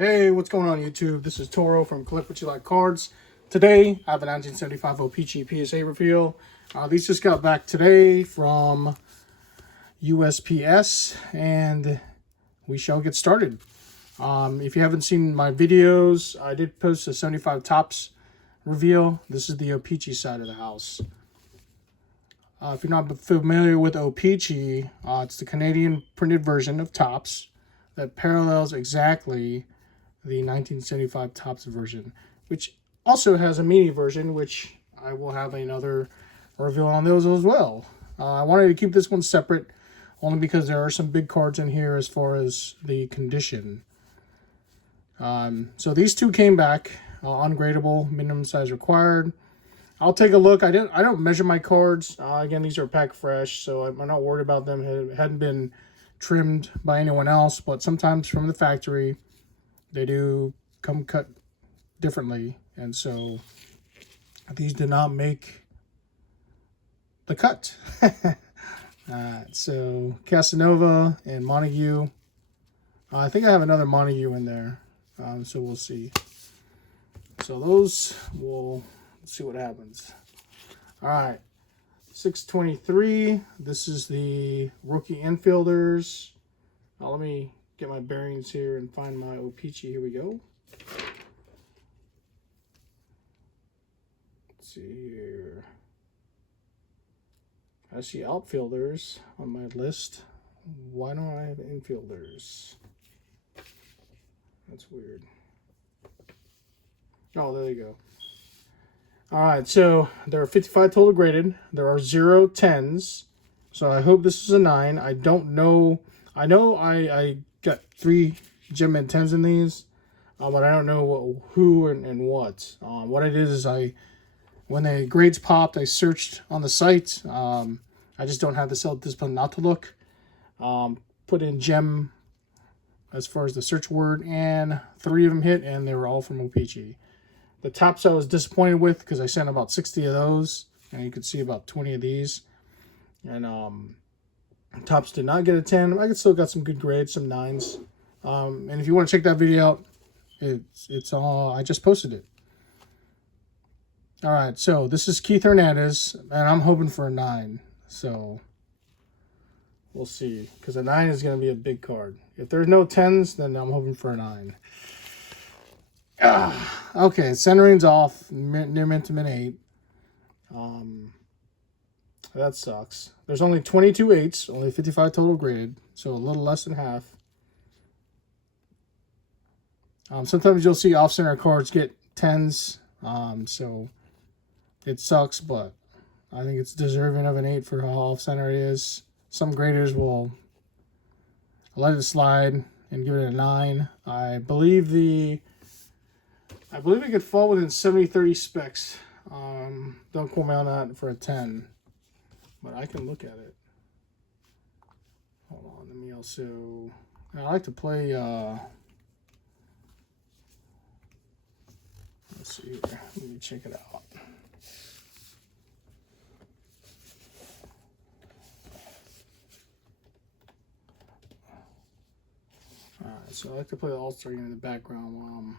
Hey, what's going on YouTube? This is Toro from Collect What You Like Cards. Today, I have a 1975 O-Pee-Chee PSA Reveal. These just got back today from USPS, and we shall get started. If you haven't seen my videos, I did post a 75 Topps reveal. This is the O-Pee-Chee side of the house. If you're not familiar with O-Pee-Chee, it's the Canadian printed version of Topps that parallels exactly the 1975 Topps version, which also has a mini version, which I will have another reveal on those as well. I wanted to keep this one separate only because there are some big cards in here as far as the condition. So these two came back, ungradable, minimum size required. I'll take a look. I don't measure my cards. Again, these are packed fresh, so I'm not worried about them. It hadn't been trimmed by anyone else, but sometimes from the factory, they do come cut differently, and so these did not make the cut. So Casanova and Montague. I think I have another Montague in there, so we'll see. So those, we'll see what happens. All right, 623. This is the rookie infielders. Now let me get my bearings here and find my O-Pee-Chee. Here we go. Let's see here. I see outfielders on my list. Why don't I have infielders? That's weird. Oh, there you go. All right, so there are 55 total graded. There are 0 10s. So I hope this is a 9. I don't know. I know I got 3 gem and 10s in these, but I don't know who and what. What I did is when the grades popped, I searched on the site. I just don't have the self-discipline not to look. Put in gem as far as the search word, and 3 of them hit, and they were all from O-Pee-Chee. The Topps I was disappointed with because I sent about 60 of those, and you could see about 20 of these. And Topps did not get a 10. I still got some good grades, some 9s. And if you want to check that video out, it's all, I just posted it. All right, so this is Keith Hernandez, and I'm hoping for a 9. So we'll see, because a 9 is going to be a big card. If there's no 10s, then I'm hoping for a 9. Okay, centering's off, near mint to min 8. That sucks. There's only 22 8s, only 55 total graded, so a little less than half. Sometimes you'll see off-center cards get 10s, so it sucks, but I think it's deserving of an 8 for how off-center it is. Some graders will let it slide and give it a 9. I believe it could fall within 70-30 specs. Don't quote me on that for a 10. But I can look at it. Hold on, let me also... I like to play... let's see here. Let me check it out. Alright, so I like to play the All-Star game in the background while I'm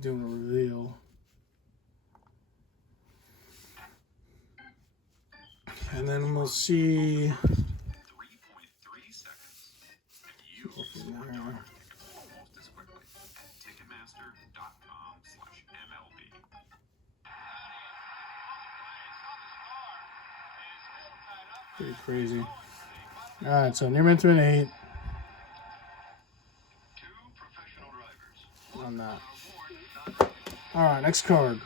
doing a reveal. And then we'll see. 3.3 seconds. And you score your ticket almost as quickly at Ticketmaster.com/MLB. Pretty crazy. All right, so near mint to an 8. On that. All right, next card.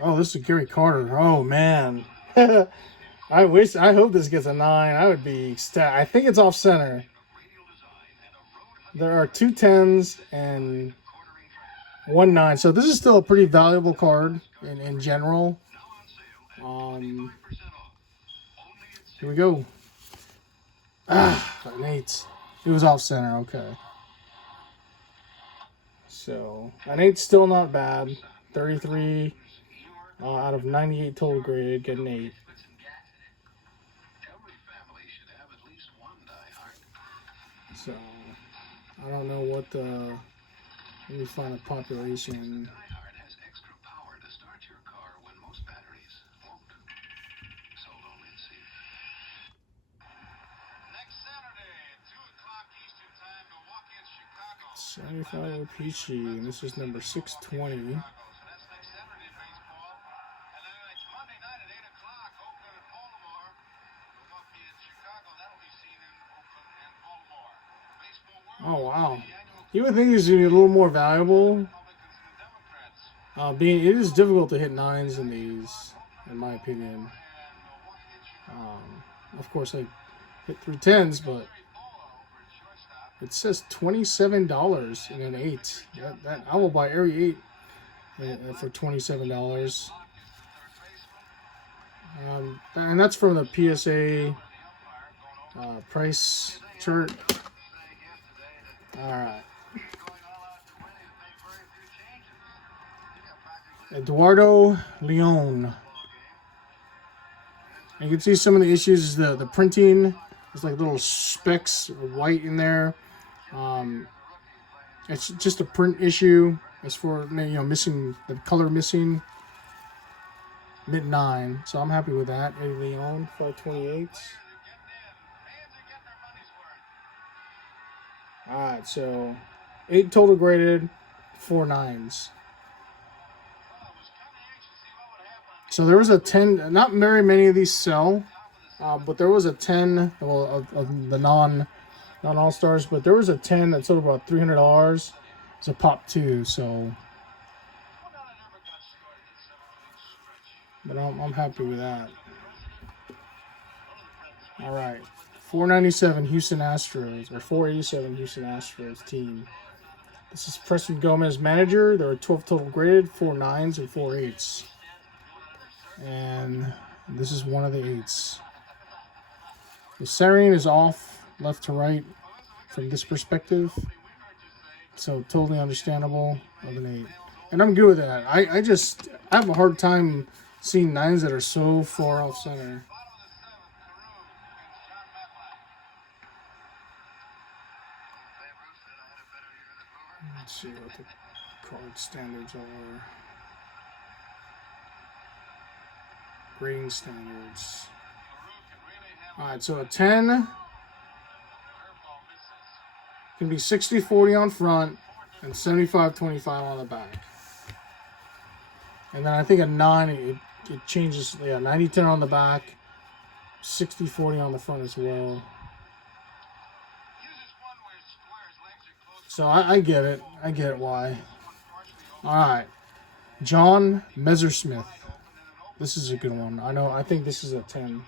Oh, this is Gary Carter. Oh man, I hope this gets a 9. I would be ecstatic. I think it's off center. There are 2 10s and 1 9, so this is still a pretty valuable card in general. Here we go. An 8. It was off center. Okay. So an 8's still not bad. 33. Out of 98 total graded, get an 8. So I don't know what the. Let me find a population. $75 O-Pee-Chee, and this is number 620. Oh wow! You would think these would be a little more valuable. It is difficult to hit 9s in these, in my opinion. Of course, I hit 3 10s, but it says $27 in an 8. That I will buy every 8 for $27. And that's from the PSA price chart. All right. Eduardo Leon. You can see some of the issues. The printing, there's like little specks of white in there. It's just a print issue. As for missing the color missing. Mid 9, so I'm happy with that. Eddie Leon 528. All right, so 8 total graded, 4 9s. So there was a 10. Not very many of these sell, but there was a 10. Well, of the non all stars, but there was a 10 that sold about $300. It's a pop 2, so. But I'm happy with that. All right, 497 Houston Astros, or 487 Houston Astros team. This is Preston Gomez, manager. There are 12 total graded, 4 9s and 4 8s. And this is one of the 8s. The centering is off left to right from this perspective. So totally understandable of an 8. And I'm good with that. I have a hard time seeing 9s that are so far off center. Let's see what the card standards are. Grading standards. Alright, so a 10 can be 60-40 on front and 75-25 on the back. And then I think a 9, it changes, 90-10 on the back, 60-40 on the front as well. So I get it. I get why. All right. John Messersmith. This is a good one. I think this is a 10.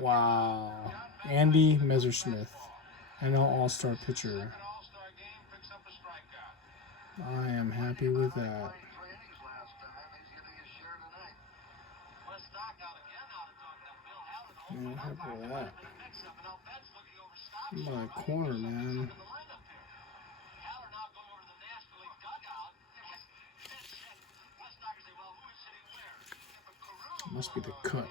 Wow. Andy Messersmith. NL All-Star pitcher. I am happy with that. I'm happy with that. My corner, man. Must be the cut.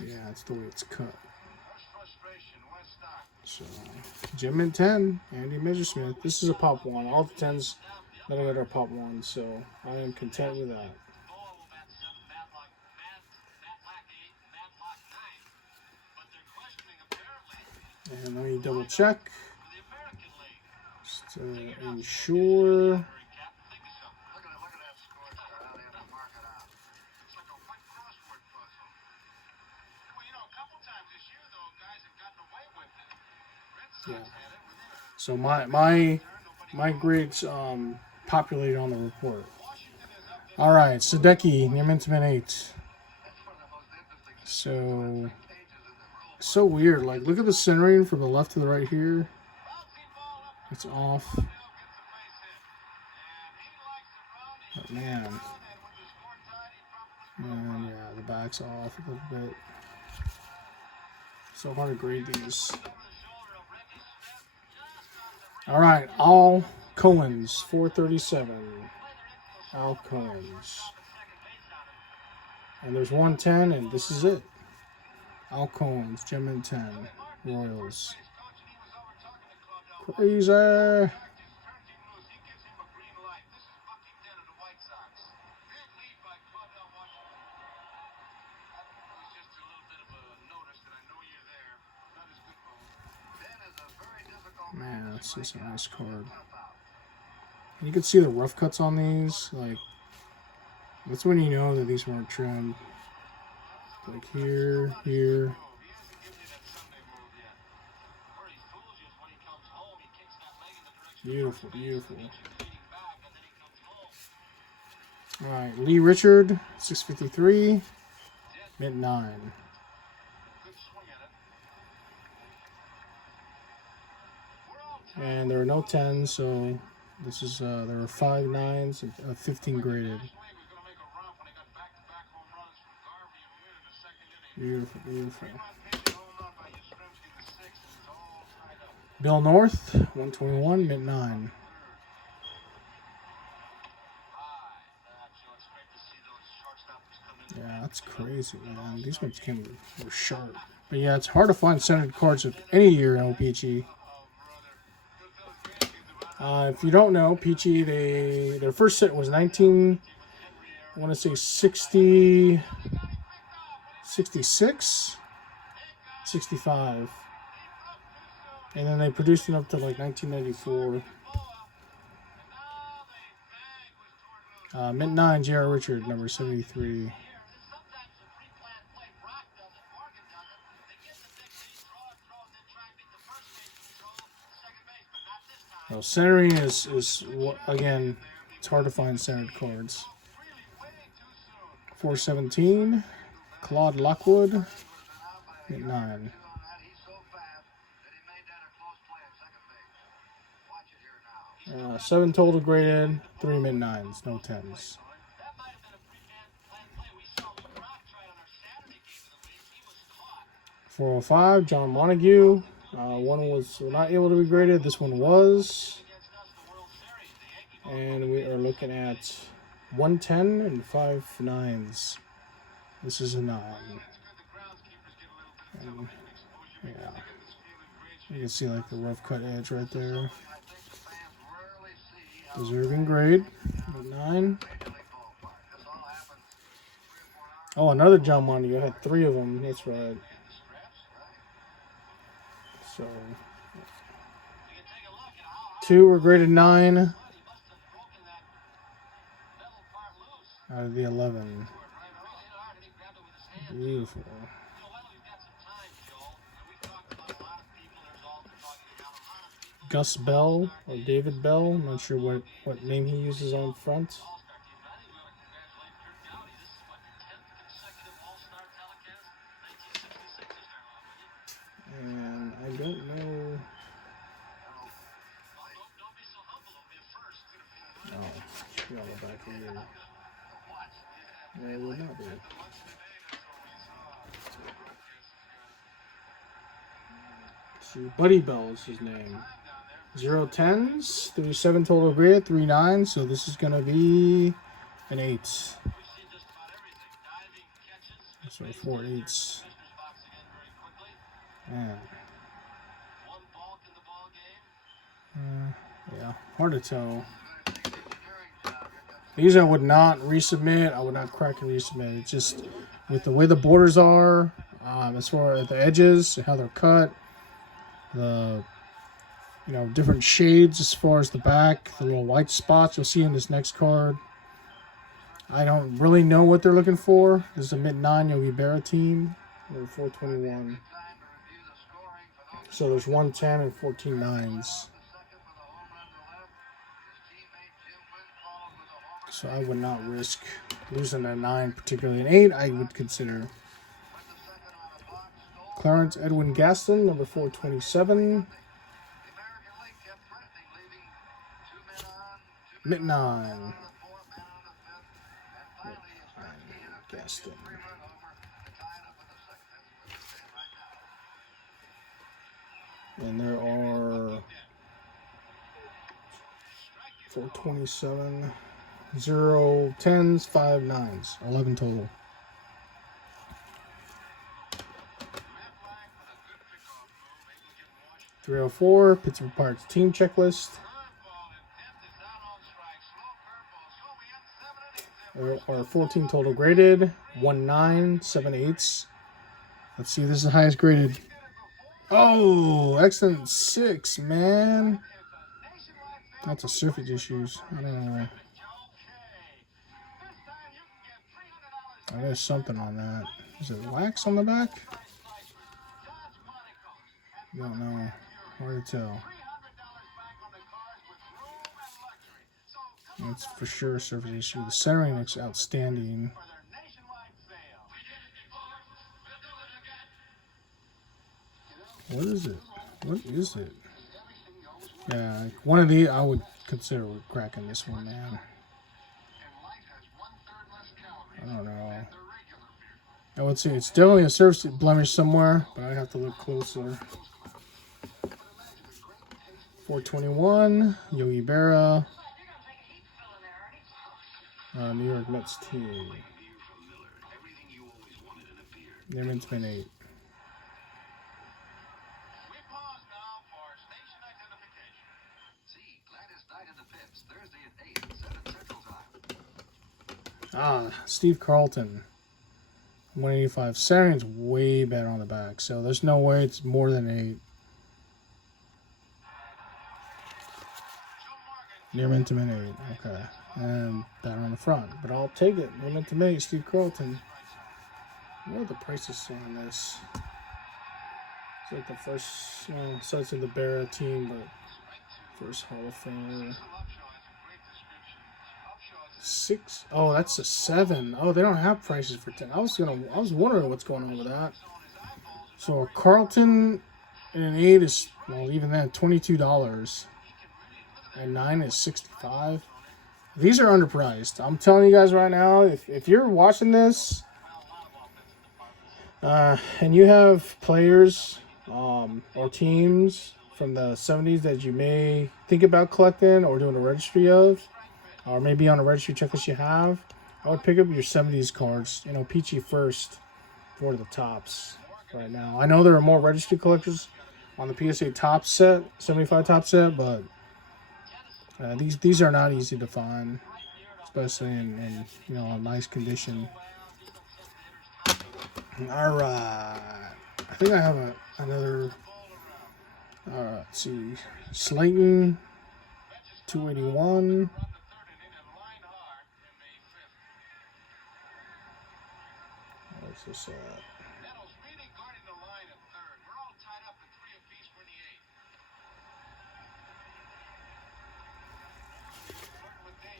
Yeah, it's the way it's cut. So, Jim and 10, Andy Messersmith. This is a pop 1. All the 10s that I got are pop 1, so I am content with that. And let me double check. Just to ensure. Yeah. So my grades populated on the report. All right, Sadecki, near mint to mint 8. So weird. Like, look at the centering from the left to the right here. It's off. But man. And yeah, the back's off a little bit. So hard to grade these. All right, all Cohen's 437. Alcones. And there's 110, and this is it. Alcones, Gem and 10, Royals. Crazy. Man, that's just a nice card. And you can see the rough cuts on these. Like, that's when you know that these weren't trimmed. Like here, here. Beautiful, beautiful. All right, Lee Richard, 653, mint 9. And there are no 10s, so this is there are 5 9s and 15 graded. Beautiful, beautiful. Bill North, 121, mint 9. Yeah, that's crazy, man. These ones were sharp. But yeah, it's hard to find centered cards of any year in O-Pee-Chee. If you don't know, Pee-Chee, their first set was I want to say 66, 65. And then they produced it up to like 1994. Mint 9, J.R. Richard, number 73. Now, centering is again, it's hard to find centered cards. 417, Claude Lockwood, mint 9. 7 total graded, 3 mint 9s, no 10s. 405, John Montague. One was not able to be graded. This one was. And we are looking at 110 and 5 9s. This is a 9. And, yeah. You can see like the rough cut edge right there. Deserving grade. 9. Oh, another John Montague. I had 3 of them. That's right. So 2 were graded 9 out of the 11. Beautiful. Gus Bell or David Bell. I'm not sure what name he uses on front. And I don't know. Oh, should be on the back here. No, it would not be. See, Buddy Bell is his name. 0 10s, 37 total graded, 3 9s. So this is going to be an 8. So 4 8s. Man. Yeah, hard to tell. These I would not resubmit. I would not crack and resubmit. It's just with the way the borders are, as far as the edges, how they're cut, the different shades as far as the back, the little white spots you'll see in this next card. I don't really know what they're looking for. This is a mint 9 Yogi Berra team, or 421. So there's 110 and 14 9s. So I would not risk losing a 9, particularly an 8. I would consider. Clarence Edwin Gaston, number 427. Mint 9. Gaston. And there are 427. 0 10s, 5 9s, 11 total. .304 Pittsburgh Pirates team checklist. Or 14 total graded. 1 9, 7 8s. Let's see if this is the highest graded. Oh, excellent 6, man. That's a surface issues. I don't know. There's something on that. Is it wax on the back? Don't know. Hard to tell. That's for sure a surface issue. The centering looks outstanding. What is it? What is it? Yeah, one of these I would consider cracking this one, man. I don't know. I would say it's definitely a surface blemish somewhere, but I'd have to look closer. 421, Yogi Berra, New York Mets team. They're meant to be an 8. Steve Carlton. 185. Centering's way better on the back, so there's no way it's more than 8. Near mint to mint 8. Okay. And better on the front. But I'll take it. Near mint to mint, Steve Carlton. What are the prices on this? It's like the first, well, so it's in the Berra team, but first Hall of Famer. 6. Oh, that's a 7. Oh, they don't have prices for 10. I was wondering what's going on with that. So a Carlton and an 8 is, well, even then, $22. And 9 is $65. These are underpriced. I'm telling you guys right now, if you're watching this, and you have players or teams from the 70s that you may think about collecting or doing a registry of, or maybe on a registry checklist you have, I would pick up your 70s cards. You know, O-Pee-Chee first for the tops right now. I know there are more registry collectors on the PSA top set, 75 top set, but these are not easy to find, especially in you know, a nice condition. All right, I think I have another. Let's see, Slayton, 281. What's this at?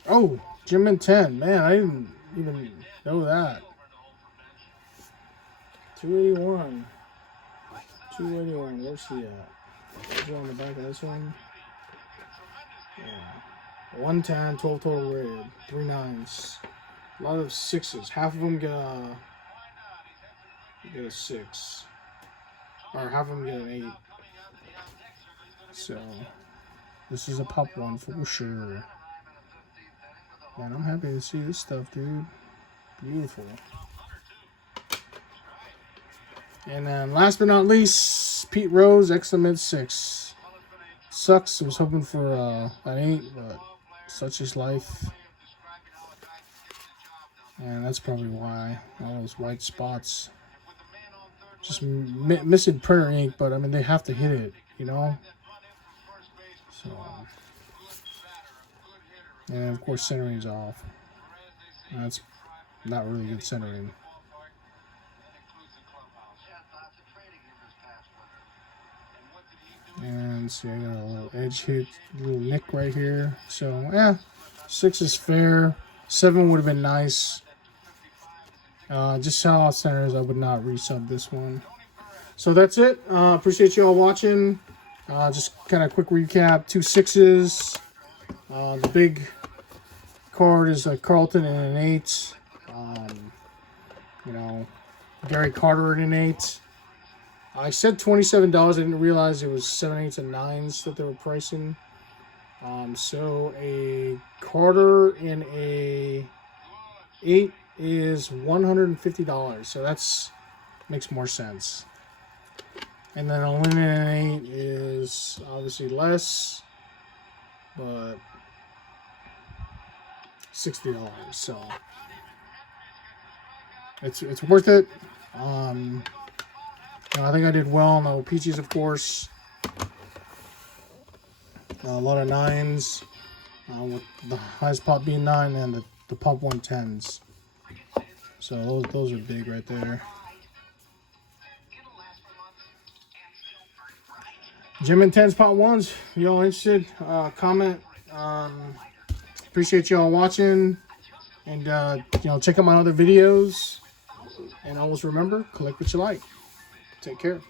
Oh, Jim and 10. Man, I didn't even know that. 281. 281. Where's he at? Is he on the back of this one? Yeah. 110, 12 total rated. 3 9s. A lot of 6s. Half of them get a 6. Or half of them get an 8. So, this is a pop one for sure. Man, I'm happy to see this stuff, dude. Beautiful. And then last but not least, Pete Rose, excellent 6. Sucks. I was hoping for an 8, but such is life. And that's probably why. All those white spots. Just missing printer ink, but I mean, they have to hit it, you know? So. And of course, centering's off. That's not really good centering. And see, I got a little edge hit, a little nick right here. So, yeah, 6 is fair. 7 would have been nice. Just how centers, I would not resub this one. So that's it. Appreciate you all watching. Just kind of quick recap. 2 6s. The big card is a Carlton and an 8. You know, Gary Carter and an 8. I said $27. I didn't realize it was 7 8s and 9s that they were pricing. So a quarter in a 8 is $150. So that's makes more sense. And then a linen in 8 is obviously less, but $60. So it's worth it. I think I did well on the O-Pee-Chees, of course. A lot of 9s, with the highest pop being 9 and the pop 10's. So those are big right there. Gem and 10's pop 1s. Y'all interested? Comment. Appreciate y'all watching, and check out my other videos. And always remember, collect what you like. Take care.